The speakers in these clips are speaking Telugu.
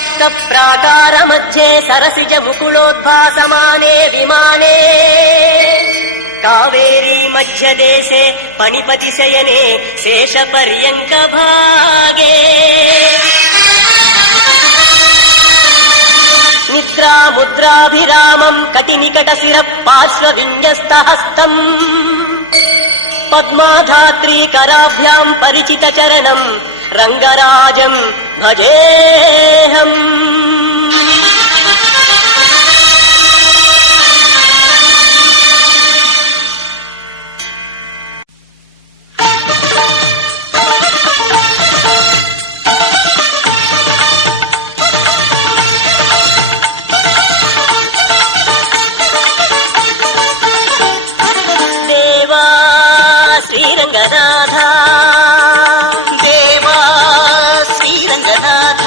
सप्त प्राकार मध्ये सरसिज मुकुलोद्भासमाने विमाने कावेरी मध्यदेशे पणिपति शयने शेषपर्यङ्क भागे निद्रा मुद्राभिरामम् कटिनिकटशिरः पार्श्वविन्यस्तहस्तम् पद्माधात्रीकराभ्याम् परिचितचरणम् रङ्गराजम् भजेऽहम् देवा श्रीरङ्गनाथ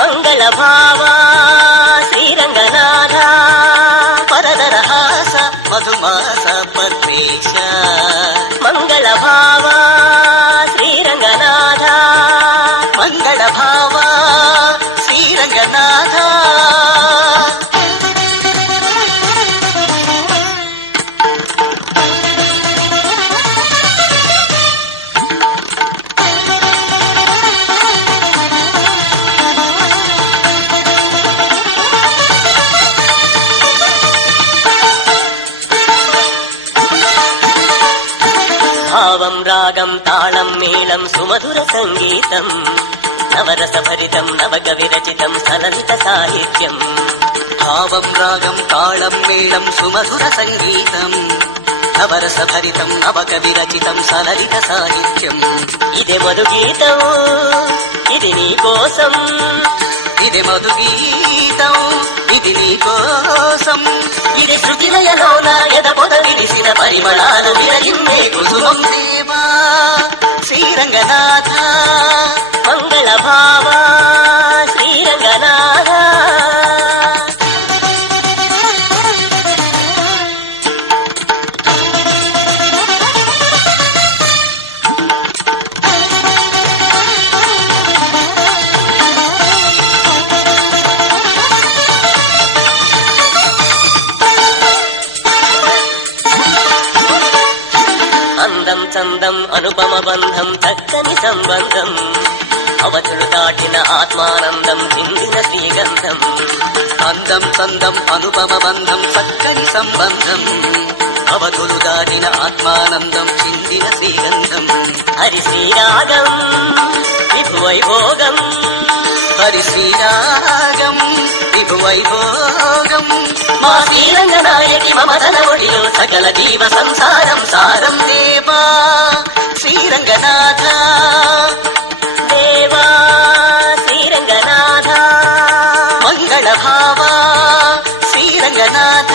मंगलभावा श्रीरङ्गनाथ परदरहास मधुमास पद्मेश मंगलभावा श्रीरङ्गनाथ मंगलभावा श्रीरङ्गनाथ भावं रागं ताళं मेलं सुमधुर संगीतम् नवरसभरितं नवकविरचितं सललित साहित्यम् भावं रागं ताళं मेलं सुमधुर संगीतम् नवरसभरितं नवकविरचितं सललित साहित्यम् इदे मधुगीतं इदि नी कोसं इदे मधुगीतं इदि नी कोसं इदि శృతిలయలోన ఎదపొద విరిసిన పరిమళాలు విరజిమ్మే కుసుమం देवा श्रीरङ्गनाथ మంగళభావా శ్రీరంగనాథ అందం చందం అనుపమ బంధం చక్కని సంబంధం అవధులు దాటిన ఆత్మానందం చిందిన శ్రీగంధం అందం చందం అనుపమ బంధం చక్కని సంబంధం అవధులు దాటిన ఆత్మానందం చిందిన శ్రీగంధం హరి శ్రీరాగం విభువైభోగం హరి శ్రీరాగం విభువైభోగం మా శ్రీరంగనాయకి మమతన ఒడిలో సకల జీవ సంసారం సారం దేవా శ్రీరంగనాథ దేవా శ్రీరంగనాథ మంగళభావా శ్రీరంగనాథ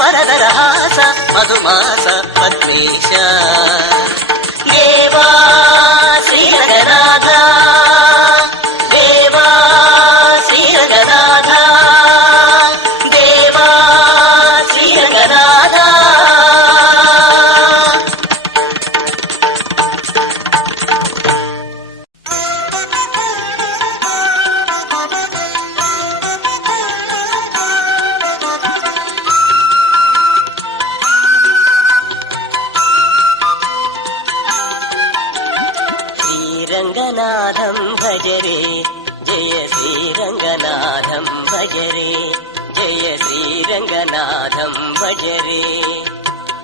పరదరహాస మధుమాస పద్మేశ దేవా శ్రీరంగనాథ దేవా శ్రీరంగనాథ దేవా శ్రీరంగనాథ శ్రీరంగనాథం భజరే జయ శ్రీరంగనాథం భజరే జయ శ్రీరంగనాథం భజరే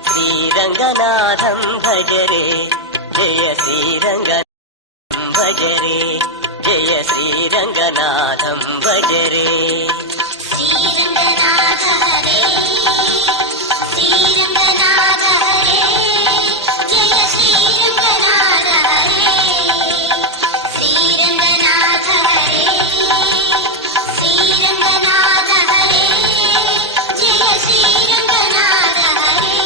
శ్రీరంగనాథం భజరే జయ శ్రీరంగనాథం భజరే జయ శ్రీరంగనాథం భజరే श्रीरङ्गनाथ हरे श्रीरङ्गनाथ हरे जय श्रीरङ्गनाथ हरे श्रीरङ्गनाथ हरे श्रीरङ्गनाथ हरे जय श्रीरङ्गनाथ हरे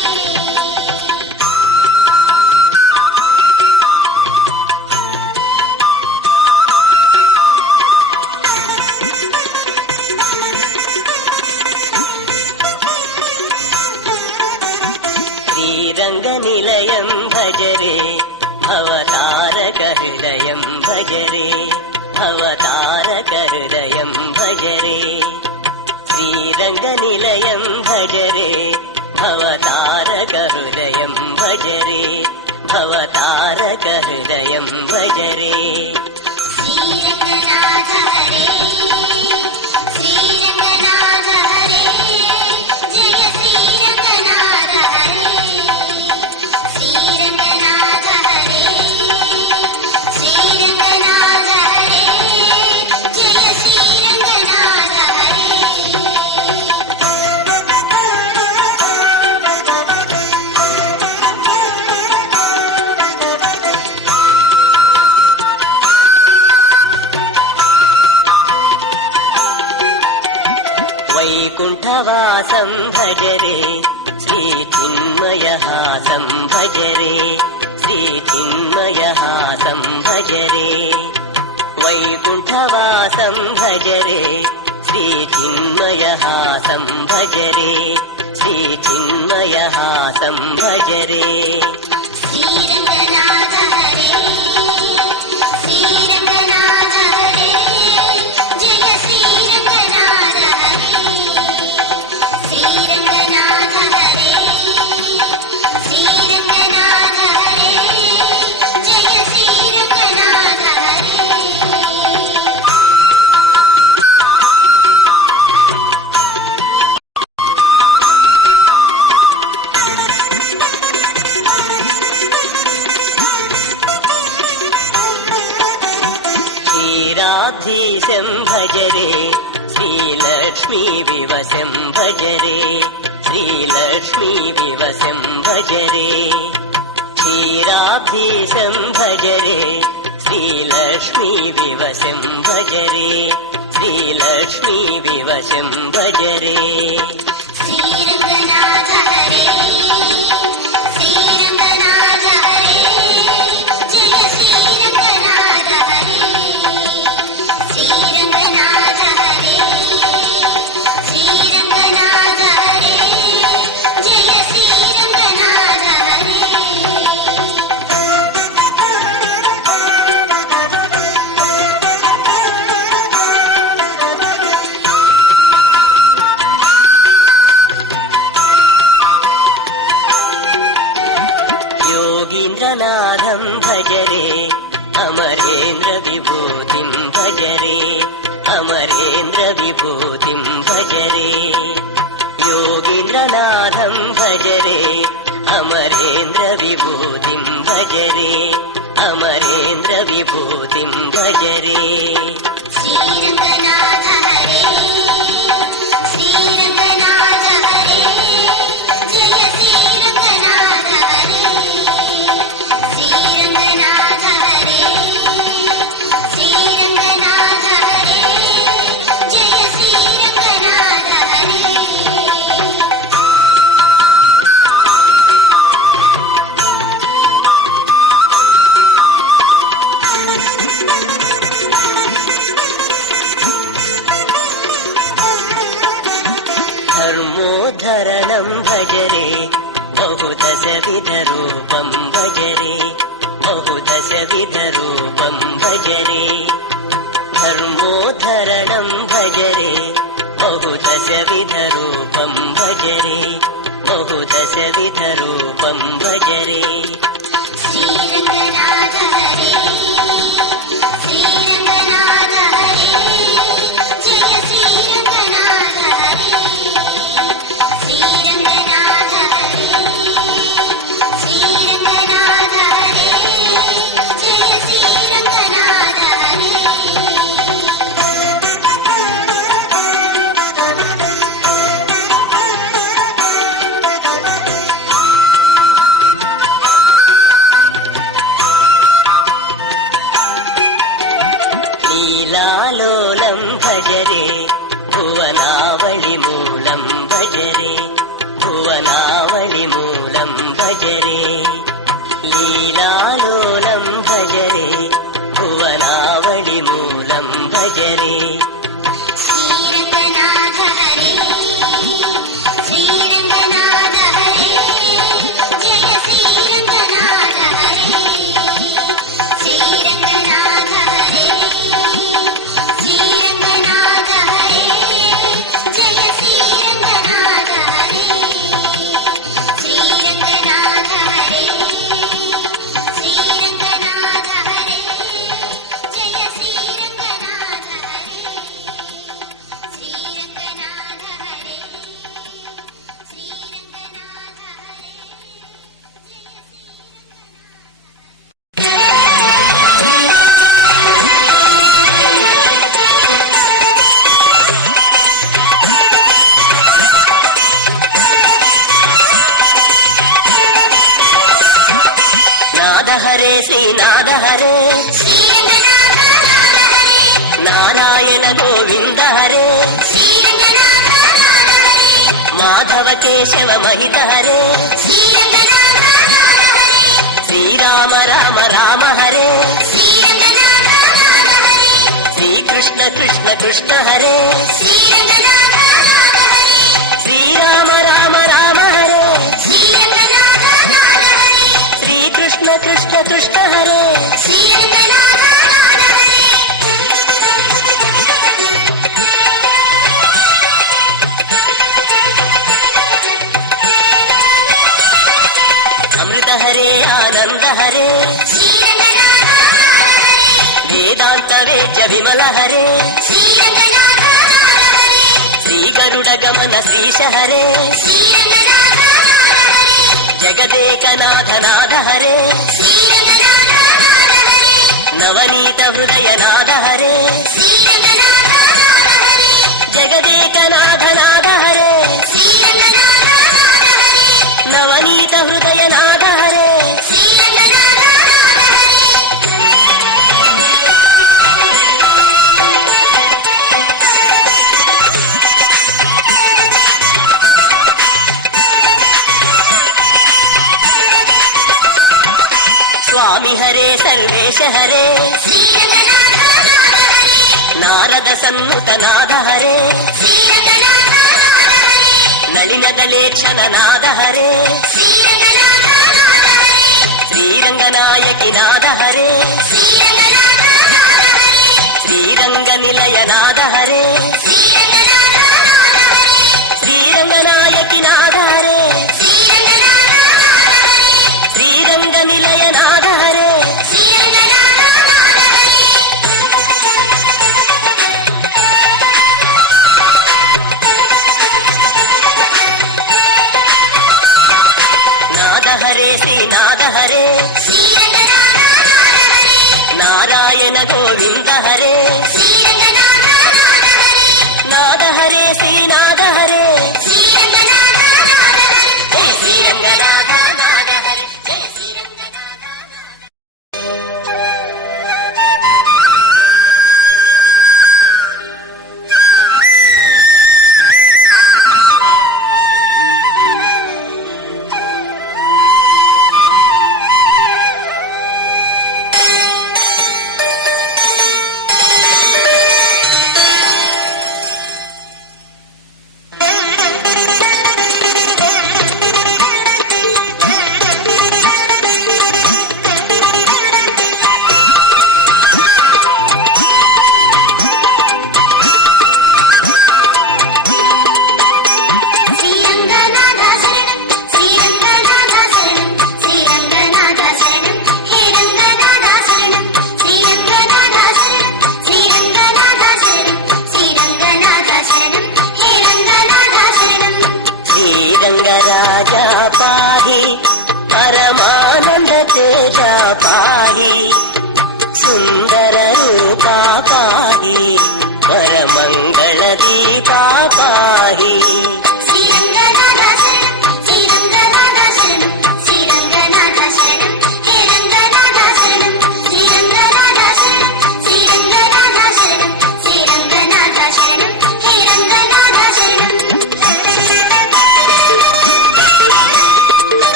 భవతారక హృదయం భజరే భవతారక హృదయం భజరే శ్రీరంగనాథ హరే శ్రీరంగనాథ హరే జయ శ్రీరంగనాథ హరే శ్రీరంగనాథ హరే శ్రీరంగనాథ హరే జయ శ్రీరంగనాథ హరే వైకుంఠవాసం భజరే శ్రీచిన్మయహాసం భజరే శ్రీచిన్మయహాసం భజరే వైకుంఠవాసం భజరే శ్రీచిన్మయహాసం భజరే శ్రీచిన్మయహాసం భజరే శ్రీరంగనాథ హరే శ్రీరంగనాథ హరే జయ శ్రీరంగనాథ హరే శ్రీరంగనాథ హరే శ్రీరంగనాథ హరే జయ శ్రీరంగనాథ హరే క్షీరాబ్ధీశం భజరే శ్రీలక్ష్మీ వివశం భజరే శ్రీలక్ష్మీ వివశం భజరే క్షీరాబ్ధీశం భజరే శ్రీలక్ష్మీ వివశం భజరే శ్రీలక్ష్మీ వివశం భజరే శ్రీరంగనాథ హరే శ్రీరంగనాథ హరే జయ శ్రీరంగనాథ హరే శ్రీరంగనాథ హరే శ్రీరంగనాథ హరే జయ శ్రీరంగనాథ హరే योगीन्द्रनाथं भजरे अमरेन्द्र विभूतिं भजरे अमरेन्द्र विभूतिं भजरे योगीन्द्रनाथं भजरे अमरेन्द्र विभूतिं भजरे अमरेन्द्र विभूतिं भजरे శ్రీరంగనాథ హరే శ్రీరంగనాథ హరే జయ శ్రీరంగనాథ హరే శ్రీరంగనాథ హరే శ్రీరంగనాథ హరే జయ శ్రీరంగనాథ హరే धर्मोद्धरणं भजरे बहुदशविधरूपं भजरे बहुदशविधरूपं भजरे धर्मोद्धरणं भजरे बहुदशविधरूपं भजरे बहुदशविधरूपं भजरे శ్రీరంగనాథ హరే శ్రీరంగనాథ హరే జయ శ్రీరంగనాథ హరే శ్రీరంగనాథ హరే శ్రీరంగనాథ హరే జయ శ్రీరంగనాథ హరే लीलालोलं भजरे भुवनावलिमूलं भजरे भुवनावलिमूलं भजरे लीलालोलं भजरे भुवनावलिमूलं भजरे శ్రీరంగనాథ హరే శ్రీరంగనాథ హరే జయ శ్రీరంగనాథ హరే శ్రీరంగనాథ హరే శ్రీరంగనాథ హరే జయ శ్రీరంగనాథ హరే హరే శ్రీనాథ హరే నారాయణ గోవింద హరే మాధవ కేశవ మహిత హరే శ్రీరామ రామ రామ హరే శ్రీకృష్ణ కృష్ణ కృష్ణ హరే శ్రీరామ రామ రామ హరే శ్రీకృష్ణ కృష్ణ కృష్ణ హరే అమృత హరే ఆనంద హరే వేదాంత వేద్య విమల హరే శ్రీ గరుడ గమన శ్రీశ హరే జగదేకనాథ నాథ హరే నవనీత హృదయ నాథ హరే జగదేకనాథ నాథ హరే నవనీత హృదయ నాథ హరే స్వామి హరే సర్వేశ హరే నారద సన్నుత నాథ హరే నళిన దళేక్షణ నాథ హరే శ్రీరంగనాయకి నాథ హరే శ్రీరంగ నిలయ నాథ హరే శ్రీరంగనాయకి నాథ హరే శ్రీరంగ నిలయ నాథ హరే నాథ హరే శ్రీనాథ హరే నారాయణ గోవింద హరే నాథ హరే శ్రీనాథ హరే శ్రీరంగనాథ నాథ హరే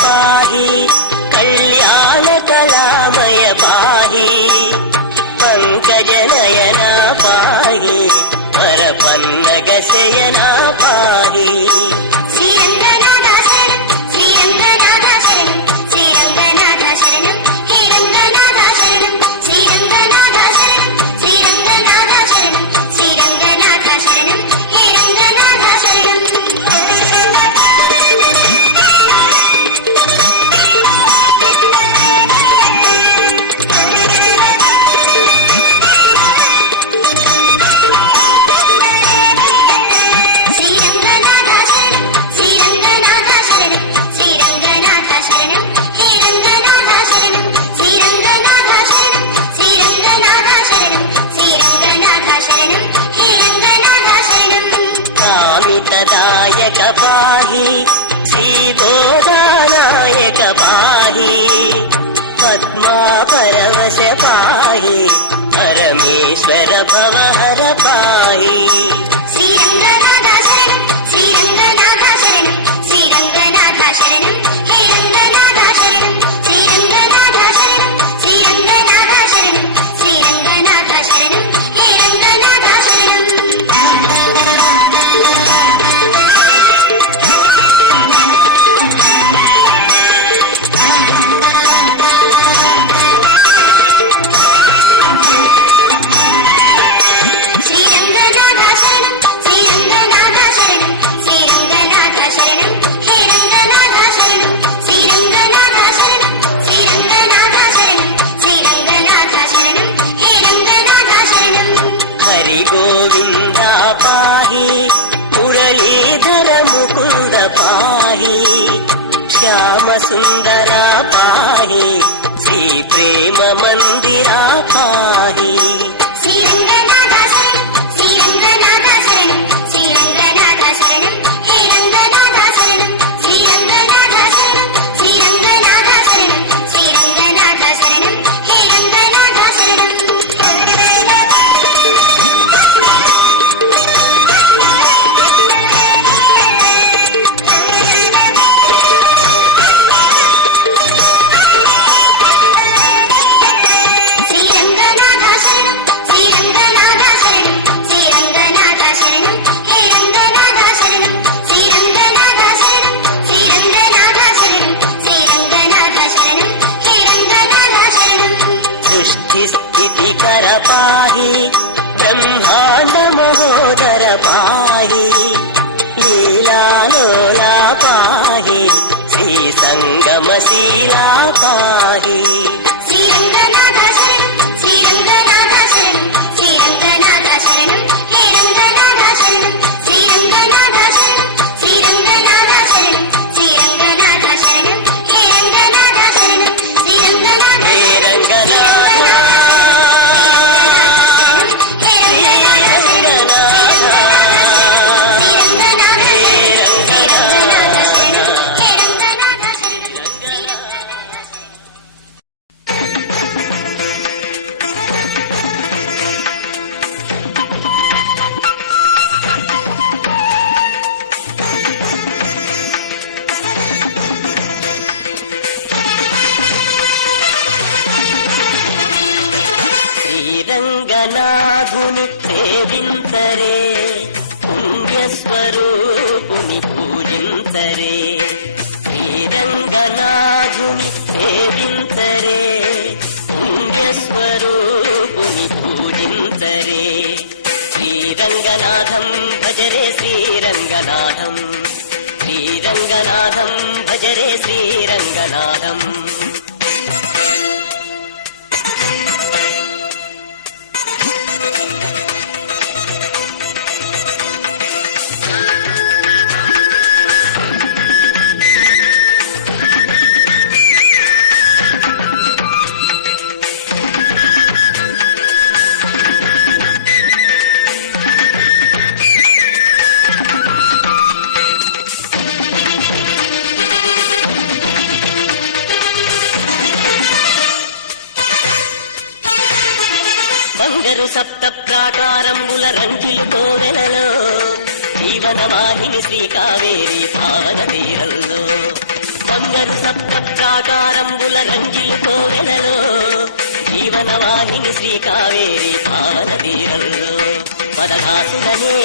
పాహి కళ్యాణ కళామయ పాహి పంకజనయన పాహి పరపన్నగ శయన పాహి శ్రీరంగనాథ శరణం శ్రీరంగనాథ శరణం శ్రీరంగనాథ శరణం హే రంగనాథ శరణం శ్రీరంగనాథ శరణం శ్రీరంగనాథ శరణం శ్రీరంగనాథ శరణం హే రంగనాథ శరణం శ్రీరంగనాథ శరణం శ్రీరంగనాథ శరణం శ్రీరంగనాథ శరణం హే రంగనాథ శరణం శ్రీరంగనాథ శరణం శ్రీరంగనాథ శరణం శ్రీరంగనాథ శరణం హే రంగనాథ శరణం కామితదాయక పాహి శ్రీగోదానాయక పాహి పద్మా పరవశ పాహి పరమేశ్వర భవహర పాహి శ్రీరంగనాథ శరణం శ్రీరంగనాథ శరణం శ్రీరంగనాథ శరణం హే రంగనాథ శరణం శ్రీరంగనాథ శరణం శ్రీరంగనాథ శరణం శ్రీరంగనాథ శరణం హే రంగనాథ శరణం శ్రీరంగనాథ శరణం శ్రీరంగనాథ శరణం శ్రీరంగనాథ శరణం హే రంగనాథ శరణం శ్రీరంగనాథ శరణం శ్రీరంగనాథ శరణం శ్రీరంగనాథ శరణం హే రంగనాథ శరణం హరి గోవింద పాహి మురళీధర ముకుంద పాహి శ్యామ సుందర పాహి శ్రీ ప్రేమ మందిర పాహి శ్రీరంగనాథ శరణం శ్రీరంగనాథ శరణం శ్రీరంగనాథ శరణం హే రంగనాథ శరణం శ్రీరంగనాథ శరణం శ్రీరంగనాథ శరణం శ్రీరంగనాథ శరణం హే రంగనాథ శరణం శ్రీరంగనాథ శరణం శ్రీరంగనాథ శరణం శ్రీరంగనాథ శరణం హే రంగనాథ శరణం శ్రీరంగనాథ శరణం శ్రీరంగనాథ శరణం శ్రీరంగనాథ శరణం హే రంగనాథ శరణం సృష్టి స్థితి కర పాహి బ్రహ్మాండ మహోదర పాహి లీలాలోలా పాహి శ్రీ సంగమ శీలా పాహి శ్రీరంగనాథ శరణం శ్రీరంగనాథ శరణం శ్రీరంగనాథ శరణం హే రంగనాథ శరణం శ్రీరంగనాథ శరణం శ్రీరంగనాథ శరణం శ్రీరంగనాథ శరణం హే రంగనాథ శరణం శ్రీరంగనాథ హే రంగనాథ హే రంగనాథ శ్రీరంగనాథ హే రంగనాథ శ్రీరంగనాథుని సేవించరే పుణ్యస్వరూపుని పూజించరే శ్రీరంగనాథుని సేవించరే పుణ్యస్వరూపుని పూజించరే శ్రీరంగనాథం భజరే శ్రీరంగనాథం శ్రీరంగనాథం భజరే శ్రీరంగనాథం బంగరు సప్త ప్రాకారంబుల రంగులు కోవెలలో జీవనవాహిని శ్రీ కావేరి పాద తీరంలో బంగరు సప్త ప్రాకారంబుల రంజిల్ కోవెలలో జీవన వాహిని శ్రీ కావేరి పావన తీరంలో పదదాసులనే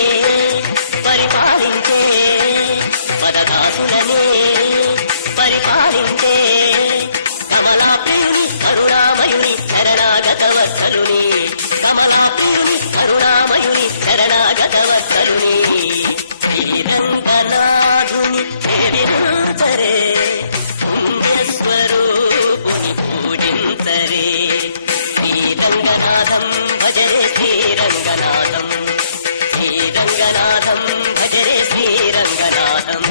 పరిపాలించే పదదాసులనే పరిపాలించే కమలాపుని కరుణామయుని శరణాగత వత్సలుని కమలాపుని కరుణామయుని శరణాగత వత్సలుని శ్రీరంగనాథుని సేవించరే పుణ్యస్వరూపుని పూజించరే శ్రీరంగనాథం భజరే శ్రీరంగనాథం శ్రీరంగనాథం భజరే శ్రీరంగనాథం.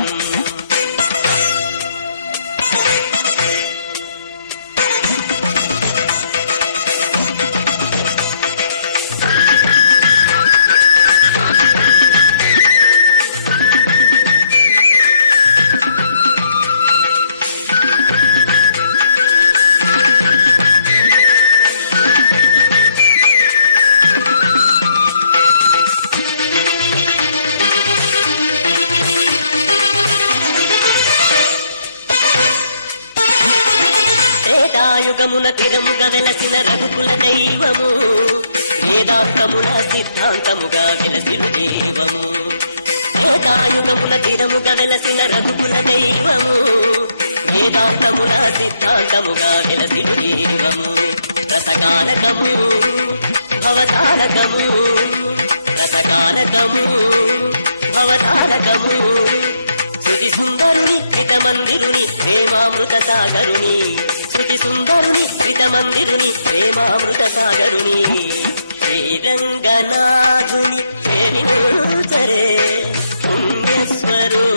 యుగమున తిరముగ వెలసిన రఘుకుల దైవము వేదాంతమున సిద్ధాంతముగా వెలసిన దైవము యుగమున తిరముగ వెలసిన రఘుకుల దైవము వేదాంతమున సిద్ధాంతముగా వెలసిన దైవము రసగానకము భవతారకము రసగానకము భవతారకము శ్రీ సుందరుని హితమందిరుని ప్రేమామృత సాగరుని శ్రీ సుందరుని హితమందిరుని ప్రేమామృత సాగరుని శ్రీరంగనాథుని సేవించరే పుణ్యస్వరూపుని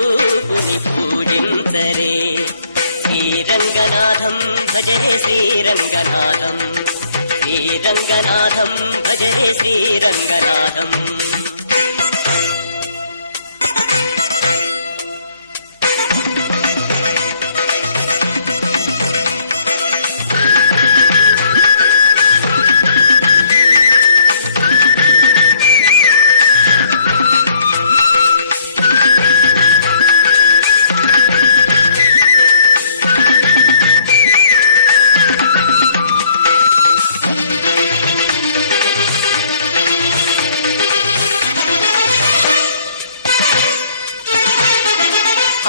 పూజించరే శ్రీరంగనాథం భజరే శ్రీరంగనాథం శ్రీరంగనాథం భజరే శ్రీరంగనాథం.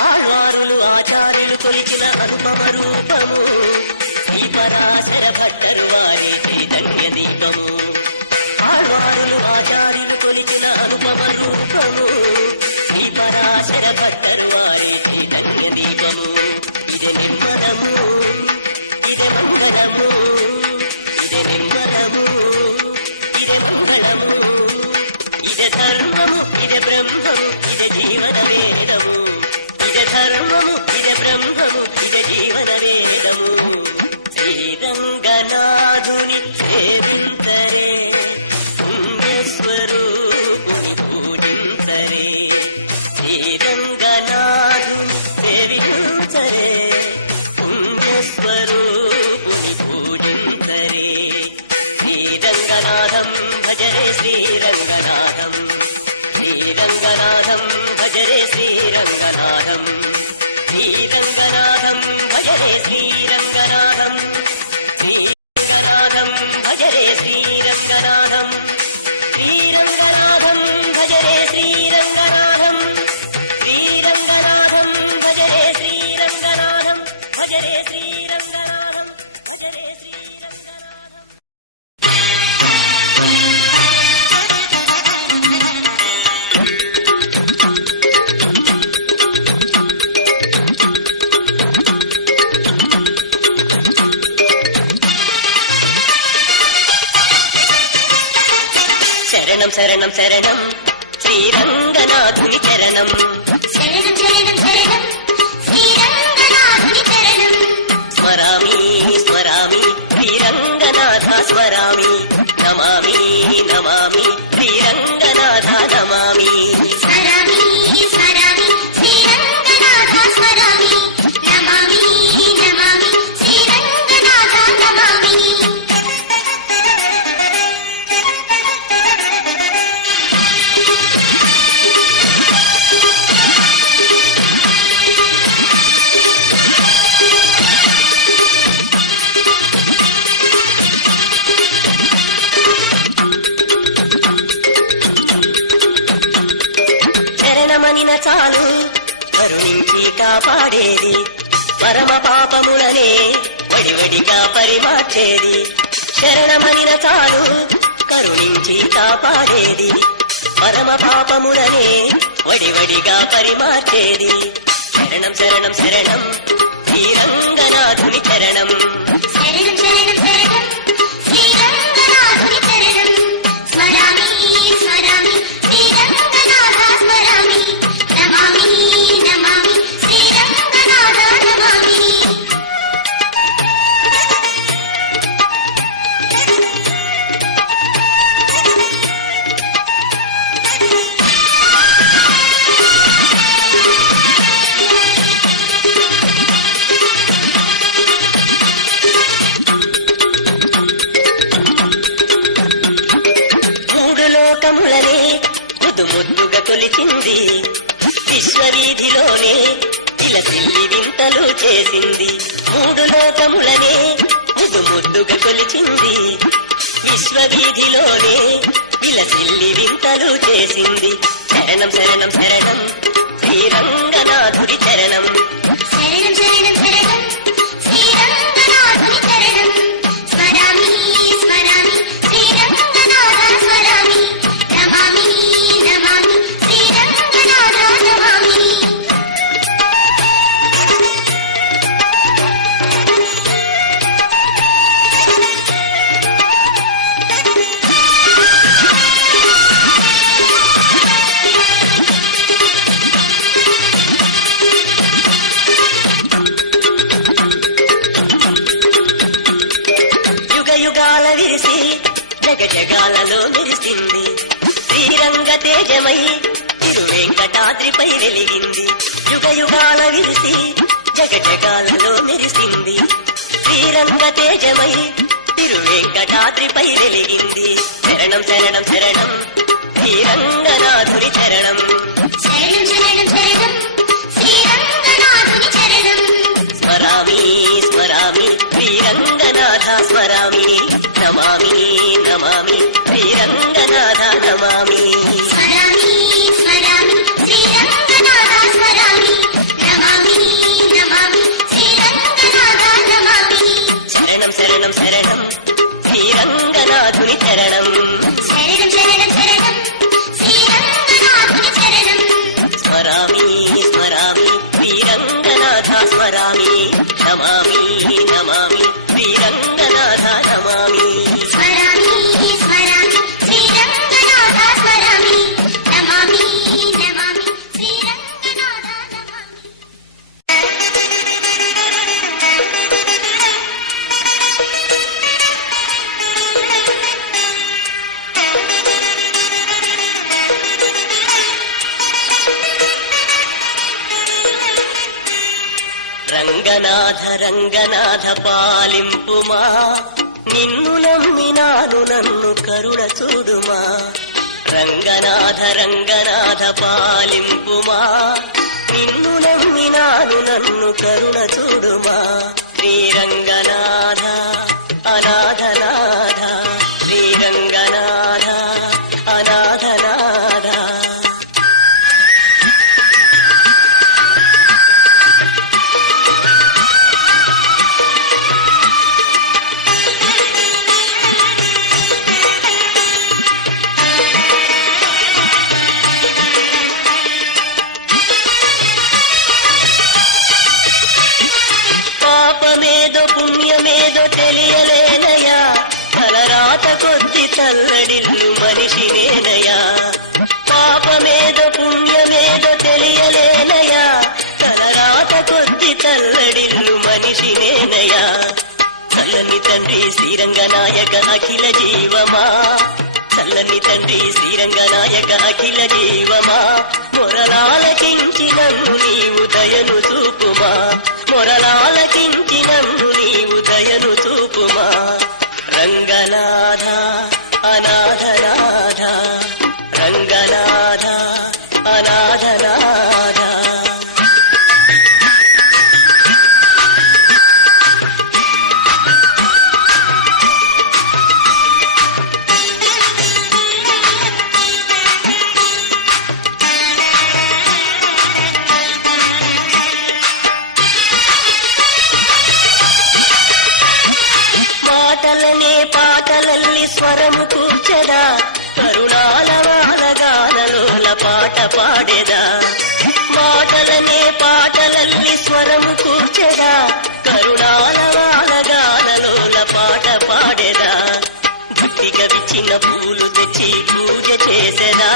ఆళ్వారులు ఆచార్యులు కొలిచిన అనుపమ రూపము శ్రీ పరాశర భట్టరు వారి చైతన్య దీపము ఆళ్వారులు ఆచార్యులు కొలిచిన అనుపమ రూపము శ్రీ పరాశర భట్టరు వారి చైతన్య దీపము ఇది నిర్మలము ఇది మంగళము ఇది నిర్మలము ఇది మంగళము ఇది ధర్మము ఇది బ్రహ్మము ఇది జీవన వేదము ఇది ధర్మము ఇది బ్రహ్మము ఇది జీవన వేదము శ్రీరంగనాథుని సేవించరే పుణ్యస్వరూపుని పూజించరే శ్రీరంగనాథుని సేవించరే పుణ్యస్వరూపుని పూజించరే శ్రీరంగనాథం భజరే శ్రీరంగనాథం శ్రీరంగనాథం భజరే శ్రీరంగనాథం శ్రీరంగనాథం భజరే శ్రీరంగనాథం శ్రీరంగనాథం భజరే శ్రీరంగనాథం శ్రీరంగనాథం భజరే శ్రీరంగనాథం శ్రీరంగనాథం భజరే శ్రీరంగనాథం భజరే శ్రీరంగనాథం భజరే శ్రీరంగనాథం. శరణం శరణం శరణం శ్రీరంగనాథుని చరణం శరణం శరణం శరణం శ్రీరంగనాథుని చరణం స్మరామి స్మరామి శ్రీరంగనాథ స్మరామి నమామి నమామి శ్రీరంగనాథ నమామి స్మరామి స్మరామి శ్రీరంగనాథ స్మరామి నమామి నమామి శ్రీరంగనాథ నమామి. చాలు కరుణించి కాపాడేది, పరమ పాపములనే వడివడిగా పరిమార్చేది. శరణమనిన చాలు కరుణించి కాపాడేది, పరమ పాపములనే వడివడిగా పరిమార్చేది. శరణం శరణం శరణం శ్రీరంగనాథుని చరణం. శరణం శరణం శరణం శ్రీరంగనాథుని చరణం. స్మరామి స్మరామి శ్రీరంగనాథ స్మరామి. నమామి నమామి శ్రీరంగనాథ నమామి. ముద్దు ముద్దుగా కొలిచింది, విశ్వవీధిలోనే తిలసిల్లి వింతలు చేసింది. మూడు లోకములనే ముద్దు ముద్దుగా కొలిచింది, విశ్వవీధిలోనే తిలసిల్లి వింతలు చేసింది. శరణం శరణం శరణం శ్రీరంగనాథుడి చరణం. శరణం శరణం శరణం శ్రీరంగనాథుని చరణం. స్మరామి స్మరామి శ్రీరంగనాథ స్మరామి. నమామి నమామి శ్రీరంగనాథ నమామి. యుగాల విరిసి జగ జగాలలో మెరిసింది, శ్రీరంగ తేజమై తిరువెంకటాద్రిపై వెలిగింది. యుగాల విరిసి జగ జగాలలో మెరిసింది, శ్రీరంగ తేజమై తిరువెంకటాద్రిపై వెలిగింది. శరణం శరణం శరణం శ్రీరంగనాథుని చరణం. శరణం శరణం శరణం శ్రీరంగనాథుని చరణం. స్మరామి స్మరామి శ్రీరంగనాథ స్మరామి. నమామి నమామి శ్రీరంగనాథ నమామి. స్మరామి స్మరామి శ్రీరంగనాథ స్మరామి. నమామి నమామి శ్రీరంగనాథ నమామి. శరణం శరణం శరణం శ్రీరంగనాథుని చరణం. శరణం శరణం శరణం శ్రీరంగనాథుని చరణం. స్మరామి స్మరామి శ్రీరంగనాథ స్మరామి. నమామి నమామి శ్రీరంగనాథ నమామి. స్మరామి స్మరామి శ్రీరంగనాథ స్మరామి. నమామి నమామి శ్రీరంగనాథ నమామి. రంగనాథ రంగనాథ పాలింపుమా, నిన్ను నమ్మినాను నన్ను కరుణ చూడుమా. రంగనాథ రంగనాథ పాలింపుమా, నిన్ను నమ్మినాను నన్ను కరుణ చూడుమా. శ్రీరంగనాథ అనాథనాథ, శ్రీరంగనాథ అనాథనాథ. పాపమేదో పుణ్యమేదో తెలియలేనయా, తలరాత కొద్ది తల్లడిల్లు మనిషినేనయా. పాపమేదో పుణ్యమేదో తెలియలేనయా, తలరాత కొద్ది తల్లడిల్లు మనిషినేనయా. చల్లని తండ్రి శ్రీరంగనాయక అఖిల జీవమా, చల్లని తండ్రి శ్రీరంగనాయక అఖిల జీవమా. మొరలాలకించి నన్ను నీవు దయను చూపుమా, మొరలాలకించి నన్ను నీవు దయను చూపుమా. రంగనాథ అనాథనాథ, రంగనాథ అనాథనాథ. విచ్చిన పూలు తెచ్చి పూజ చేసెదా,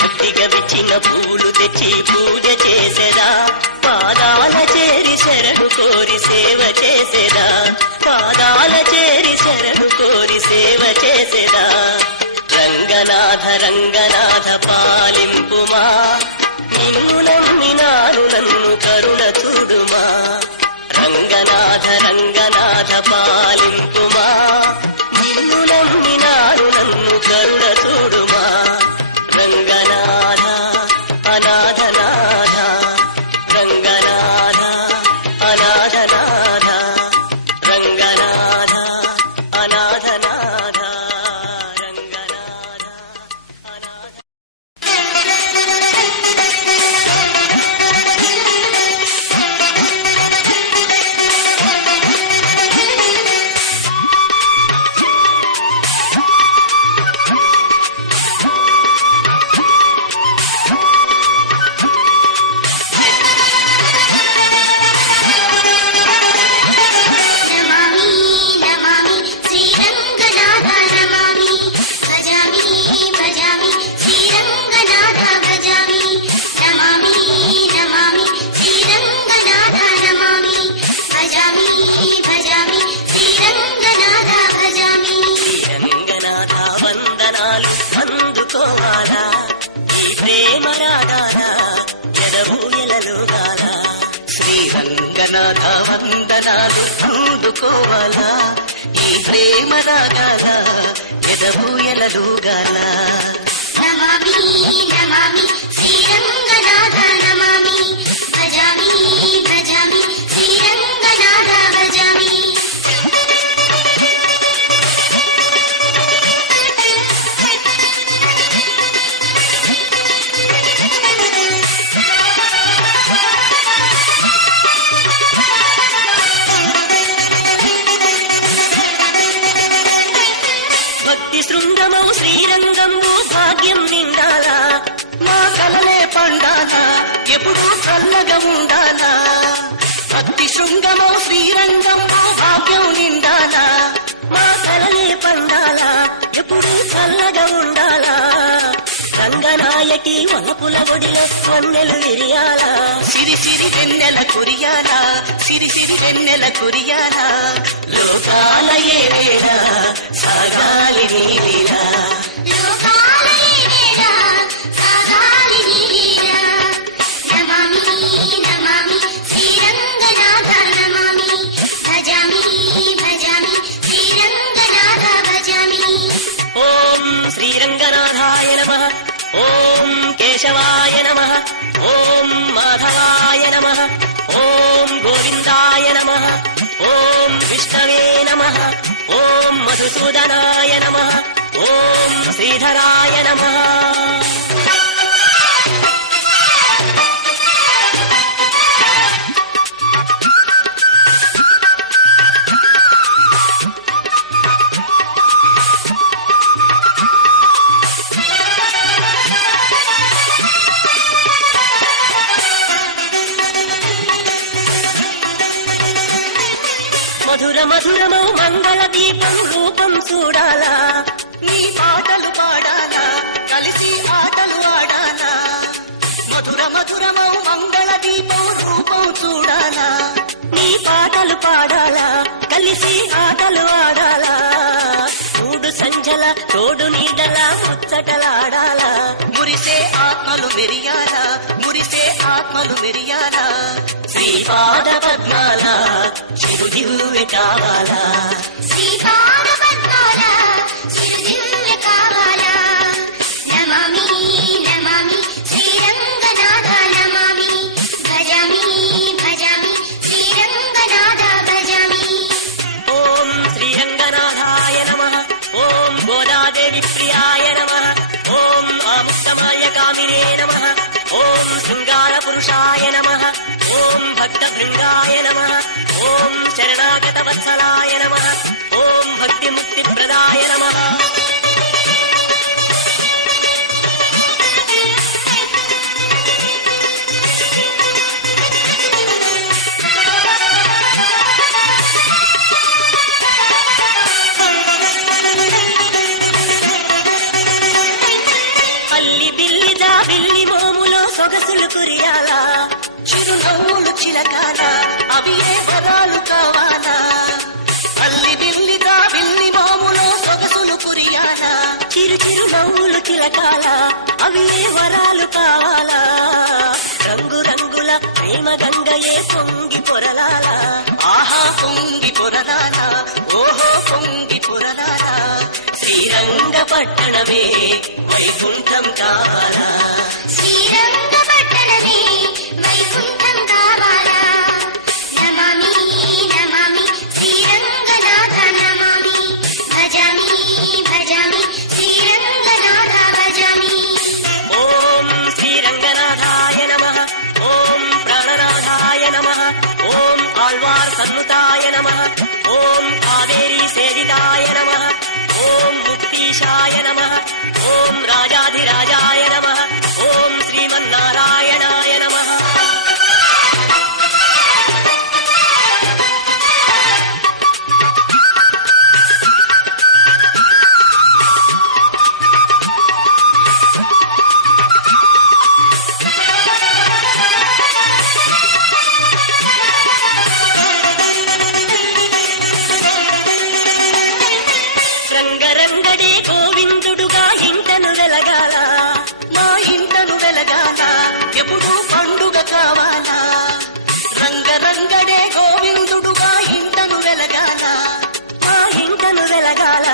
భక్తిగా విచ్చిన పూలు తెచ్చి పూజ చేసెదా, పాదాల చేరి శరణు కోరి సేవ చేసెదా, పాదాల చేరి శరణు కోరి సేవ చేసెదా. రంగనాథ రంగనాథ పాలింపుమా, నిన్ను నమ్మినాను నన్ను కరుణ చూడుమా. రంగనాథ రంగనాథ పాలింపుమా, నిన్ను నమ్మినాను నన్ను కరుణ చూడుమా. రంగనాథ అనాథనాథ, రంగనాథ అనాథనాథ, రంగనాథ అనాథనాథ, రంగనాథ అనాథ. నమామి నమామి శ్రీరంగనాథ నమామి, భజామి భజామి శ్రీరంగనాథ భజామి. నమామి నమామి శ్రీరంగనాథ నమామి, భజామి భజామి శ్రీరంగనాథ భజామి. రంగనాథ వందనాలు అందుకోవాలా, ఈ ప్రేమ రాగాలా ఎదబూయలలుగాల. శ్రీరంగనాథ వందనాలు అందుకోవాలా, ఈ ప్రేమ రాగాల ఎదబూయలలుగాల. నమామి నమామి శ్రీరంగనాథ నమామి, భజామి భజామి శ్రీరంగనాథ భజామి. భక్తి శృంగమౌ శ్రీరంగము భాగ్యం నిండాలా, మా కలలే పండాలా, ఎప్పుడు చల్లగా ఉండాలా. భక్తి శృంగమో శ్రీరంగము భాగ్యం నిండాలా, మా కలలే పండాలా, ఎప్పుడు చల్లగా ఉండాలా. రంగనాయకి వనపుల ఒడిలో వన్నెలు విరియాలా, సిరి సిరి వెన్నెల కురియాలా, సిరి సిరి వెన్నెల కురియాలా. లోకాల ఏ వేళ సాగాలి నీ లీల. లోకాల ఏవేళ సాగాలి నీ లీల. నమామి నమామి శ్రీరంగనాథ నమామి, భజామి భజామి శ్రీరంగనాథ భజామి. ఓం శ్రీరంగనాథాయ నమః, ఓం కేశవాయ నమః, ఓం మాధవాయ నమః, ఓం గోవిందాయ నమః, ఓం విష్ణవే నమః, ఓం మధుసూదనాయ నమః, ఓం శ్రీధరాయ నమః. మధుర మధురమౌ మంగళ దీపం రూపం చూడాలా, నీ పాటలు పాడాలా, కలిసి ఆటలు ఆడాలా. మధుర మధురమౌ మంగళ దీపం రూపం చూడాలా, నీ పాటలు పాడాలా, కలిసి ఆటలు ఆడాలా. మూడు సంజల తోడు నీడల ముచ్చటలాడాలా, మురిసే ఆత్మలు మెరియాలా, మురిసే ఆత్మలు మెరియాలా. శ్రీపాద పద్మాల చిరుదివ్వె కావాలా, శ్రీపాద పద్మాల చిరుదివ్వె కావాలా. నమామి నమామి శ్రీరంగనాథ నమామి, భజామి భజామి శ్రీరంగనాథ భజామి. ఓం శ్రీరంగనాథాయ నమః, ఓం గోదాదేవి ప్రియాయ నమః, ఓం ఆముక్తమాయ కామినే నమః, ఓం శృంగార పురుషాయ నమః, ఓం భక్త భృంగాయ నమః, ఓం శరణాగత వత్సలాయ నమః, ఓం భక్తి ముక్తి ప్రదాయ నమః. ఢిల్లీ దా బిల్లి మోములో సొగసులు కురియాలా చిరునవ్వులు చిలకాల అవి ఏ పదాలు కావాలా అల్లి ఢిల్లీ దా బిల్లి మోములో సొగసులు కురియాలా చిరు నవ్వులు చిలకాల అవి ఏ వరాలు కావాలా రంగు రంగుల ప్రేమ గంగయే పొంగి పొరలాలా ఆహా పొంగి పొరలాలా ఓహో పొంగి పొరలాలా శ్రీరంగపట్టణమే వైకుంఠం కావాలా శ్రీరంగపట్టణమే వైకుంఠం కావాలా నమామి నమామి శ్రీరంగనాథ నమామి భజామి భజామి శ్రీరంగనాథ భజామి ఓం శ్రీరంగనాథాయ నమః ఓం ప్రాణనాథాయ నమః ఓం ఆళ్వార్ సన్నుతాయ నమః ఓం కావేరీ సేవితాయ నమః ఓం ముక్తీశాయ నమః ఓం రాజాధిరాజాయ నమః ఓం శ్రీమన్నారాయణాయ నమః రంగరంగడే గోవిందుడుగా ఇంటను వెలగాల మా ఇంటను వెలగాల ఎప్పుడు పండుగ కావాలా రంగరంగడే గోవిందుడుగా ఇంటను వెలగాల మా ఇంటను వెలగాల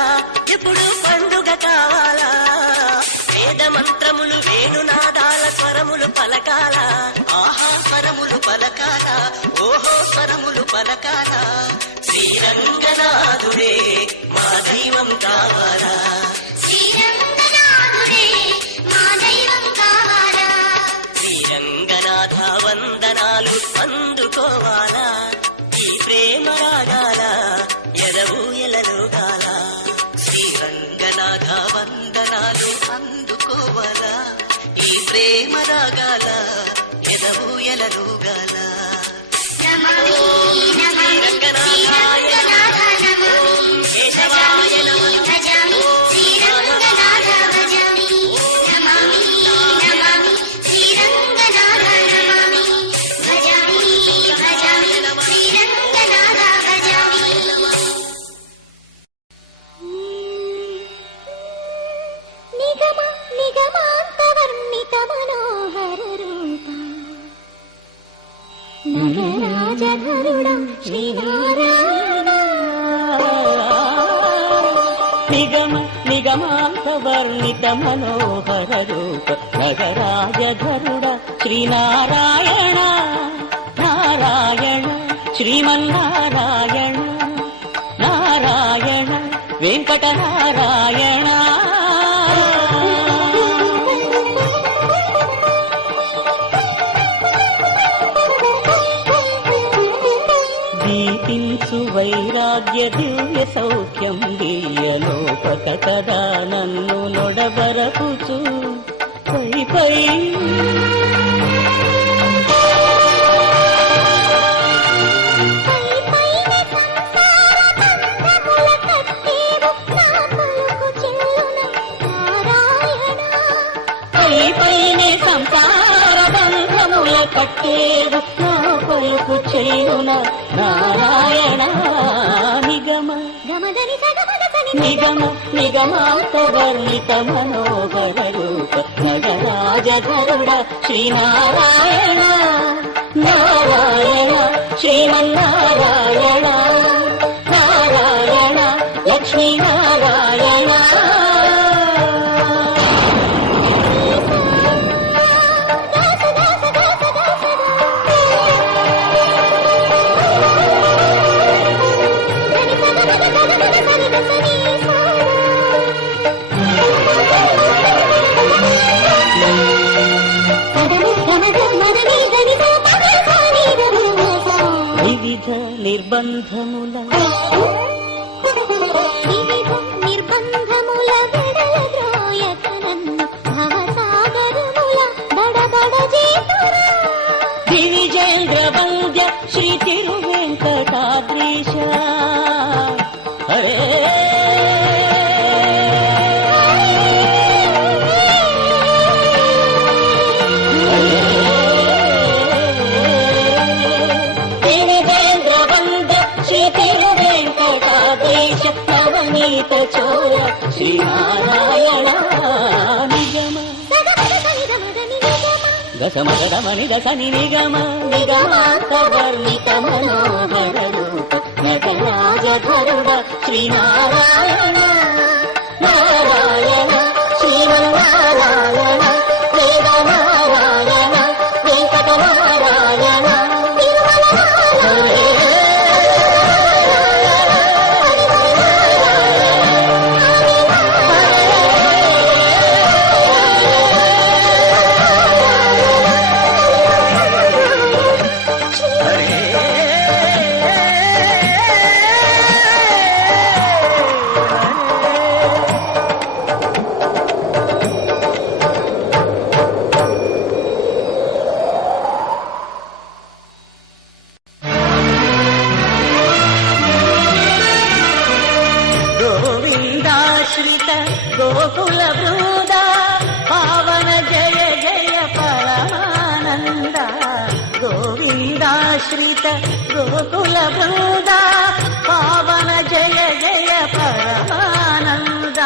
ఎప్పుడు పండుగ కావాలా వేద మంత్రములు వేణునాదాల స్వరములు పలకాల ఆహా స్వరములు పలకాల ఓహో స్వరములు పలకాల శ్రీరంగనాథుడే మా దైవం కావాలా శ్రీరంగనాథుడే మా దైవం కావాలా శ్రీరంగనాథ వందనాలు అందుకోవాలా ఈ ప్రేమ రాగాల ఎదవు ఎలలుగాల శ్రీరంగనాథ వందనాలు అందుకోవాలా ఈ ప్రేమ రాగాల ఎదవు ఎలలుగాల నమామి నమామి శ్రీరంగనాథాయ నమః ఓం కేశవాయ నమః భజామి శ్రీరంగనాథ భజామి నమామి నమామి శ్రీరంగనాథ నమామి భజామి భజామి శ్రీరంగనాథ భజామి నిగమ నిగమాంతవర్ణిత మనోహర రూప నగరాజధరుడం శ్రీనారాయణ నిగమ నిగమాంత వర్ణిత మనోహర రూప నగరాజధరుడ శ్రీనారాయణ నారాయణ శ్రీమన్నారాయణ నారాయణ వెంకటనారాయణ దీపించు వైరాగ్య దివ్య సౌఖ్యం దీయలోపక కదా నన్ను నొడబరపుచు పై పై పైనే సంసార బంధముల కట్టేవు నా పలుకు చెల్లున నారాయణ నిగమ నిగమ నిగమాంత వర్ణిత మనోహర రూప నగరాజధరుడ శ్రీనారాయణ నారాయణ శ్రీమన్నారాయణ నారాయణ లక్ష్మీనారాయణ వివిధ నిర్బంధముల నిర్బంధముల విడలద్రోయకనన్ను భవసాగరముల బడబడ చేతురా దివిజేంద్ర వంద్య శ్రీ తిరువెంకటాద్రీశ హరే చోర శ్రీనారాయణ నిగమ దశమదమని దశని నిగమ నిగమాంతవర్ణిత మనోహర రూప నటరాజధరుడ శ్రీనారాయణ నారాయణ శ్రీమన్నారాయణ వేదనారాయణ వెంకటనారాయణ గోకుల బృంద పావన జయ జయ పరమానంద గోవిందాశ్రిత గోకుల బృంద పావన జయ జయ పరమానంద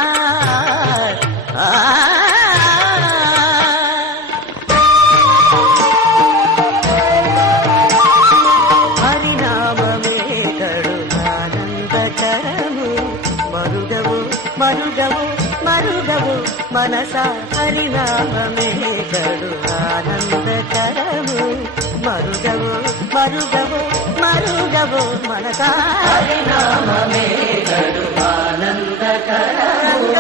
హరినామమే కరుణానందకరము మరుగవు మరుగవు మరుగవు మనస హరినామమే కడు ఆనందకరము మరుగవు మరుగవు మరుగవు మనస హరినామమే కడు ఆనందకరము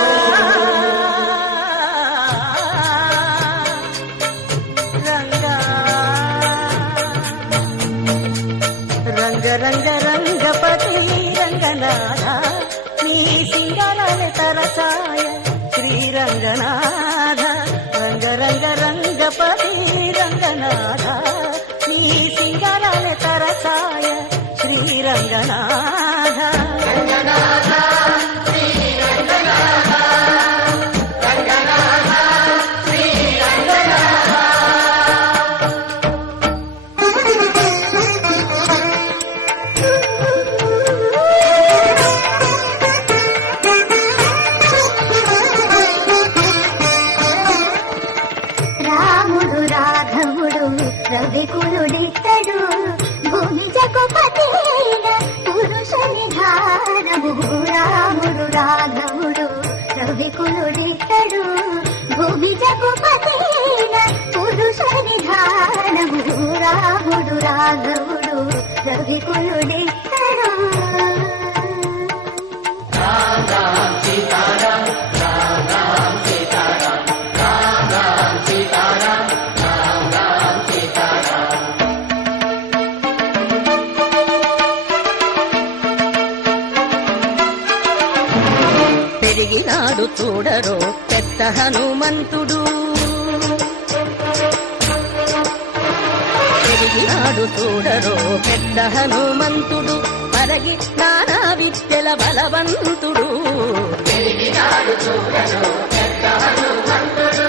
రంగ రంగ రంగపతి రంగనాథ నీ సింగళాల తరసాయ శ్రీరంగనాథ రంగ రంగ రంగపతి రంగనాథ నీ సింగళాల తరసాయ శ్రీరంగనాథ రంగనాథ శ్రీరంగనాథ రంగనాథ శ్రీరంగనాథ రవికులుడితడు భూమి జగపతి పురుషని ధారము రాముడు రాఘవుడు రవికులుడితడు భూమి జగపతి పురుషని ధారము రాముడు రాఘవుడు రవికులుడితడు పెరిగినాడు చూడరో పెద్ద హనుమంతుడు పెరిగినాడు చూడరో పెద్ద హనుమంతుడు పరగి నానా విద్యల బలవంతుడు పెరిగినాడు చూడరో పెద్ద హనుమంతుడు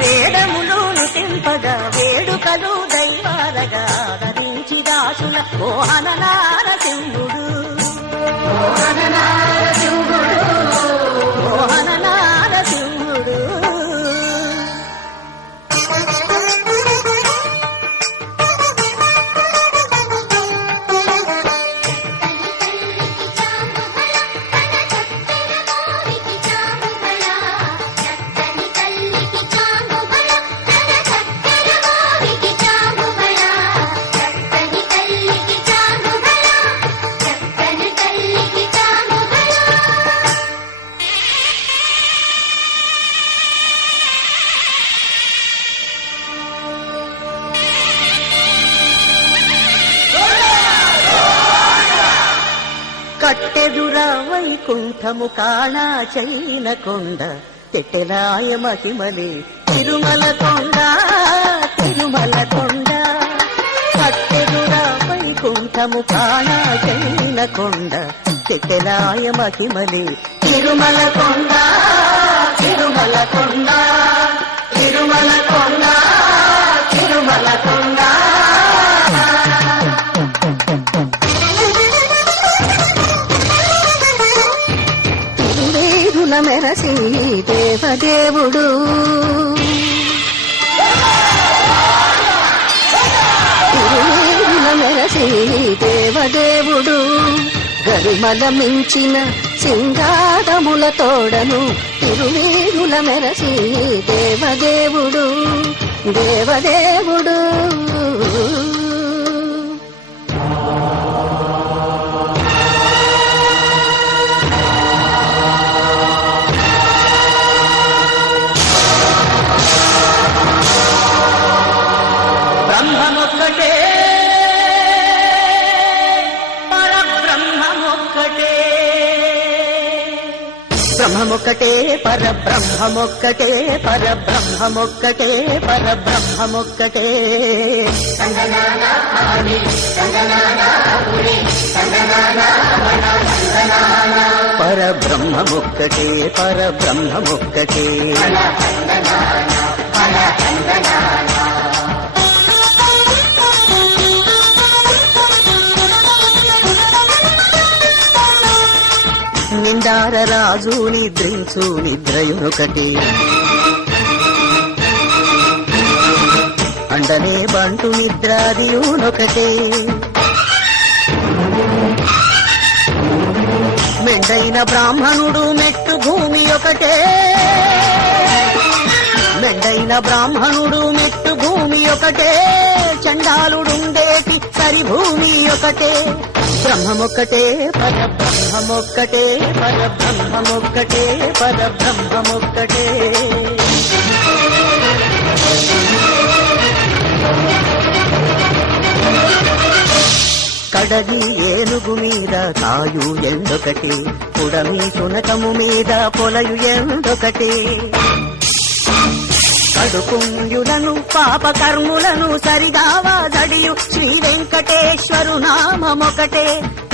వేదములు నితింపగా వేడుకలు దైవాలగా ఆదరించి దాసుల మోహన నారసింహుడు మోహన నారసింహుడు మోహన నారసింహుడు కట్టెదుర వైకుంఠము కాణా చైన కొండ తెట్టెలాయ మహిమలి తిరుమల కొండ తిరుమల కొండ కట్టెదుర వైకుంఠము కాణా చైన కొండ తెట్టెలాయ మహిమలి తిరుమల కొండ తిరుమల కొండ తిరుమల కొండ తిరుమల కొండ దేవదేవుడు తిరువేరుల మెరసి దేవదేవుడు గరిమల మించిన సింగారముల తోడను తిరువేరుల మెరసి దేవదేవుడు దేవదేవుడు బ్రహ్మమొక్కటే పరబ్రహ్మమొక్కటే బ్రహ్మమొక్కటే పరబ్రహ్మమొక్కటే పరబ్రహ్మమొక్కటే పరబ్రహ్మమొక్కటే పరబ్రహ్మమొక్కటే పరబ్రహ్మమొక్కటే నిండార రాజు నిద్రించు నిద్రయునొకటి అండనే బంటు నిద్రాదియునొకటే మెండైన బ్రాహ్మణుడు మెట్టు భూమి ఒకటే మెండైన బ్రాహ్మణుడు మెట్టు భూమి ఒకటే చండాలుడుండేటి సరి భూమి ఒకటే బ్రహ్మమొక్కటే పరబ్రహ్మమొక్కటే పరబ్రహ్మమొక్కటే పరబ్రహ్మమొక్కటే కడగి ఏనుగు మీద తాయు ఎందొకటి పుడమి సునకము మీద పొలయు ఎందొకటి కడుపుంజులను పాపకర్ములను సరిగావా జడియు శ్రీ వెంకటేశ్వరు నామమొకటే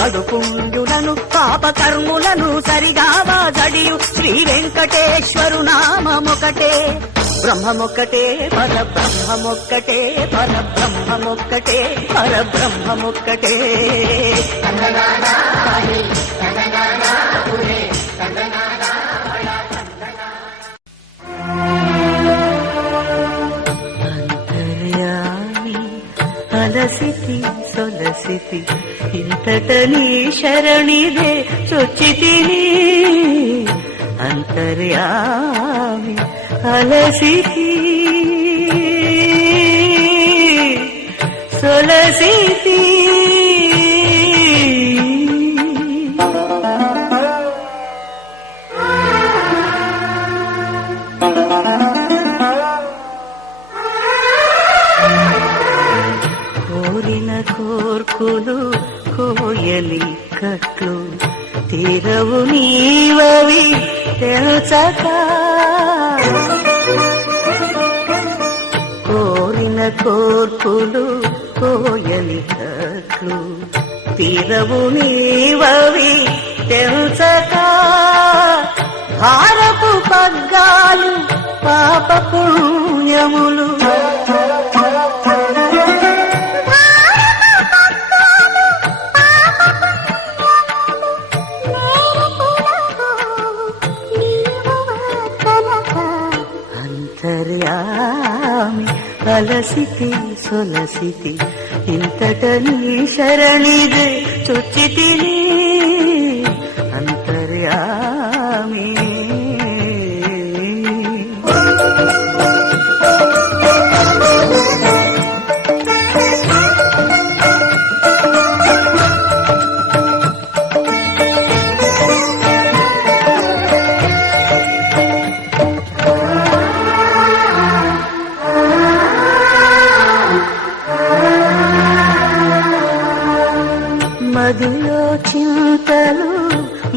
కడుపుంజులను పాపకర్ములను సరిగావా జడియు శ్రీ వెంకటేశ్వరు నామమొకటే బ్రహ్మమొక్కటే పరబ్రహ్మమొక్కటే పరబ్రహ్మమొక్కటే పరబ్రహ్మమొక్కటే అలసితి సొలసితి ఇంతట నీ శరణిదే చొచ్చితిని అంతర్యామి అలసితి సొలసితి కోర్కులు కోయలి కట్లు తీరవు నీవవి తెలుసక కోరిన కోర్కులు కోయలి కట్లు తీరవు నీవవి తెలుసక భారపు పగ్గాలు పాప పుణ్యములు అలసితి సొలసితి ఇంతట నీ శరణిదే చొచ్చితిని అంతర్యామి మదిలో చింతలు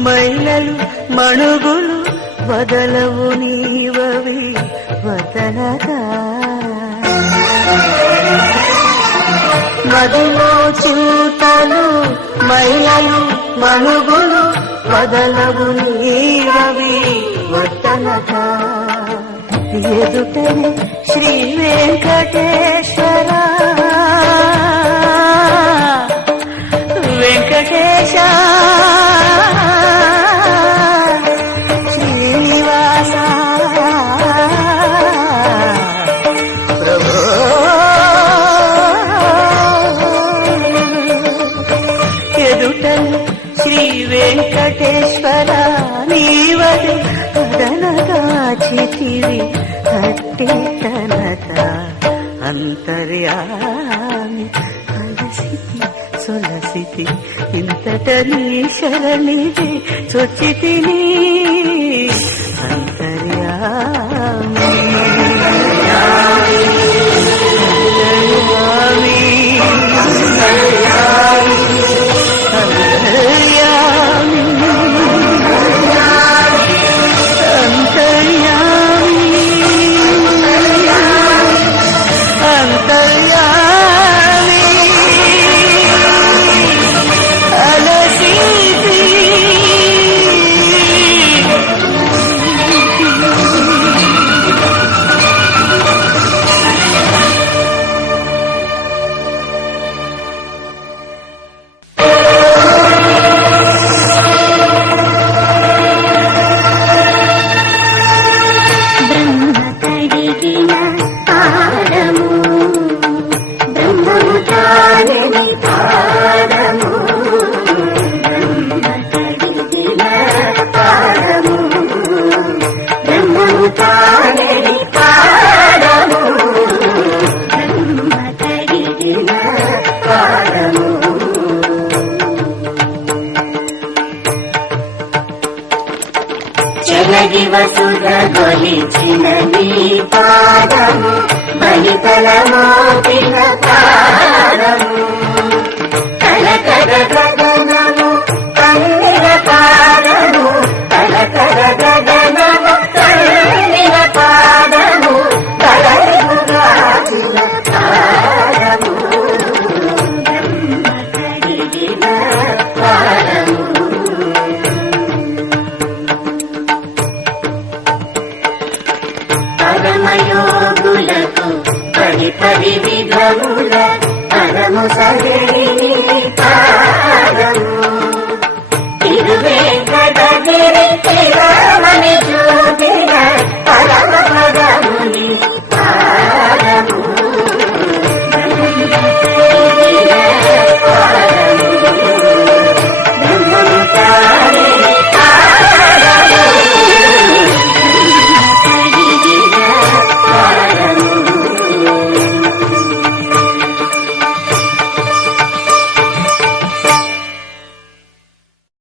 మైలలు మణుగులు వదలవు నీవవి వదలగా మదిలో చింతలు మైలలు మణుగులు వదలవు నీవవి వదలగా ఎదుటనే శ్రీ వెంకటేశ్వర వెంకటేశ శ్రీనివాస అంతర్యామి అలసితి సొలసితి ఇంతట నీ శరణిదే చొచ్చితిని అంతర్యామి చెలగి వసుధ గొలిచిన నీ పాదము బలితల మోపిన పాదము కలకల గగనము కన్నిన పాదము కలకల గగనము కన్నిన పాదము కలగుగాచిన పాదము బ్రహ్మ కడిగిన పాదము పరమయోగులకు పరి విధముల పరము సగరి